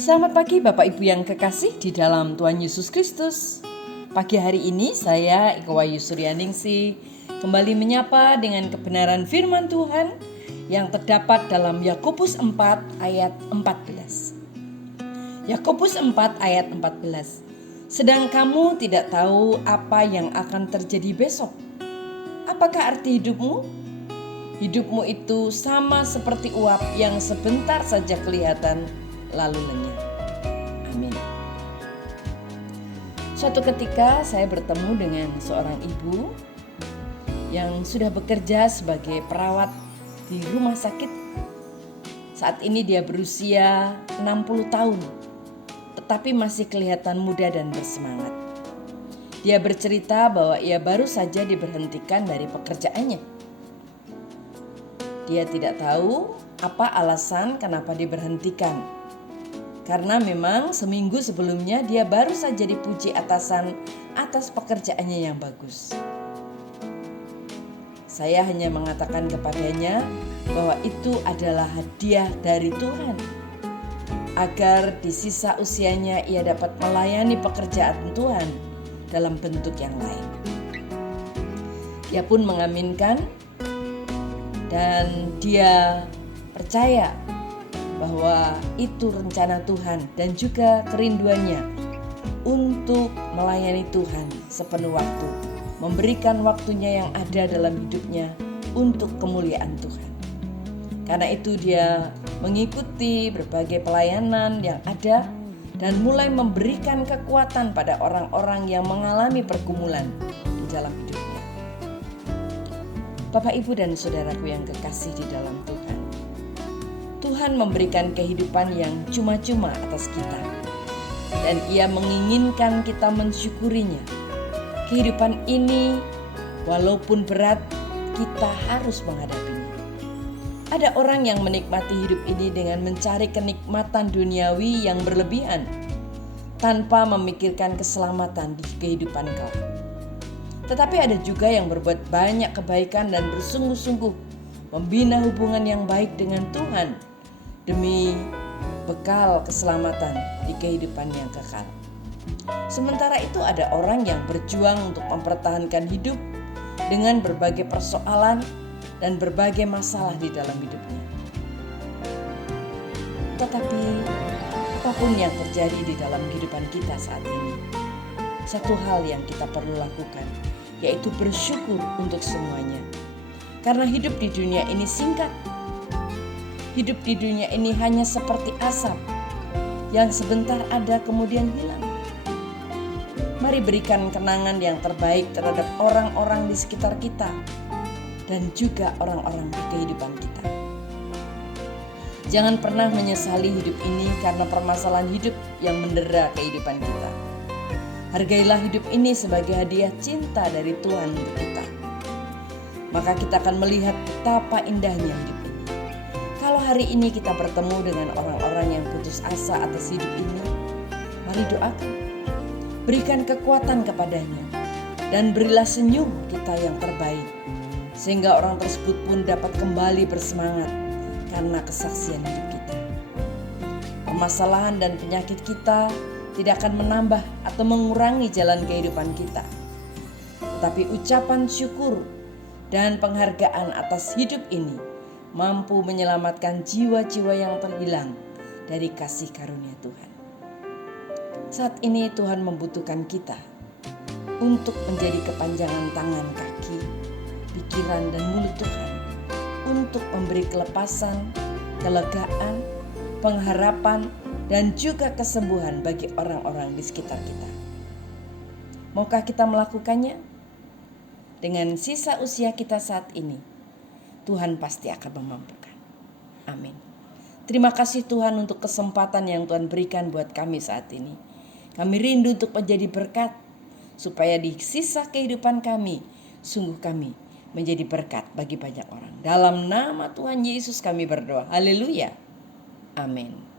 Selamat pagi Bapak Ibu yang kekasih di dalam Tuhan Yesus Kristus. Pagi hari ini saya Iko Wahyu Suryaningsih kembali menyapa dengan kebenaran firman Tuhan yang terdapat dalam Yakobus 4 ayat 14. Yakobus 4 ayat 14. Sedang kamu tidak tahu apa yang akan terjadi besok. Apakah arti hidupmu? Hidupmu itu sama seperti uap yang sebentar saja kelihatan lalu lenyap. Amin. Suatu ketika saya bertemu dengan seorang ibu yang sudah bekerja sebagai perawat di rumah sakit. Saat ini dia berusia 60 tahun, tetapi masih kelihatan muda dan bersemangat. Dia bercerita bahwa ia baru saja diberhentikan dari pekerjaannya. Dia tidak tahu apa alasan kenapa diberhentikan. Karena memang seminggu sebelumnya dia baru saja dipuji atasan atas pekerjaannya yang bagus. Saya hanya mengatakan kepadanya bahwa itu adalah hadiah dari Tuhan, agar di sisa usianya ia dapat melayani pekerjaan Tuhan dalam bentuk yang lain. Dia pun mengaminkan dan dia percaya bahwa itu rencana Tuhan dan juga kerinduannya untuk melayani Tuhan sepenuh waktu, memberikan waktunya yang ada dalam hidupnya untuk kemuliaan Tuhan. Karena itu dia mengikuti berbagai pelayanan yang ada dan mulai memberikan kekuatan pada orang-orang yang mengalami pergumulan di dalam hidupnya. Bapak, Ibu, dan saudaraku yang kekasih di dalam Tuhan, Tuhan memberikan kehidupan yang cuma-cuma atas kita, dan Ia menginginkan kita mensyukurinya. Kehidupan ini walaupun berat, kita harus menghadapinya. Ada orang yang menikmati hidup ini dengan mencari kenikmatan duniawi yang berlebihan tanpa memikirkan keselamatan di kehidupan kelak. Tetapi ada juga yang berbuat banyak kebaikan dan bersungguh-sungguh membina hubungan yang baik dengan Tuhan demi bekal keselamatan di kehidupan yang kekal. Sementara itu ada orang yang berjuang untuk mempertahankan hidup dengan berbagai persoalan dan berbagai masalah di dalam hidupnya. Tetapi apapun yang terjadi di dalam kehidupan kita saat ini, satu hal yang kita perlu lakukan, yaitu bersyukur untuk semuanya. Karena hidup di dunia ini singkat. Hidup di dunia ini hanya seperti asap yang sebentar ada kemudian hilang. Mari berikan kenangan yang terbaik terhadap orang-orang di sekitar kita dan juga orang-orang di kehidupan kita. Jangan pernah menyesali hidup ini karena permasalahan hidup yang mendera kehidupan kita. Hargailah hidup ini sebagai hadiah cinta dari Tuhan untuk kita. Maka kita akan melihat betapa indahnya hidup ini. Kalau hari ini kita bertemu dengan orang-orang yang putus asa atas hidup ini, mari doakan. Berikan kekuatan kepadanya dan berilah senyum kita yang terbaik, sehingga orang tersebut pun dapat kembali bersemangat karena kesaksian hidup kita. Permasalahan dan penyakit kita tidak akan menambah atau mengurangi jalan kehidupan kita. Tetapi ucapan syukur dan penghargaan atas hidup ini mampu menyelamatkan jiwa-jiwa yang terhilang dari kasih karunia Tuhan. Saat ini Tuhan membutuhkan kita untuk menjadi kepanjangan tangan, kaki, pikiran, dan mulut Tuhan, untuk memberi kelepasan, kelegaan, pengharapan, dan juga kesembuhan bagi orang-orang di sekitar kita. Maukah kita melakukannya? Dengan sisa usia kita saat ini, Tuhan pasti akan memampukan. Amin. Terima kasih Tuhan untuk kesempatan yang Tuhan berikan buat kami saat ini. Kami rindu untuk menjadi berkat, supaya di sisa kehidupan kami, sungguh kami menjadi berkat bagi banyak orang. Dalam nama Tuhan Yesus kami berdoa. Haleluya. Amin.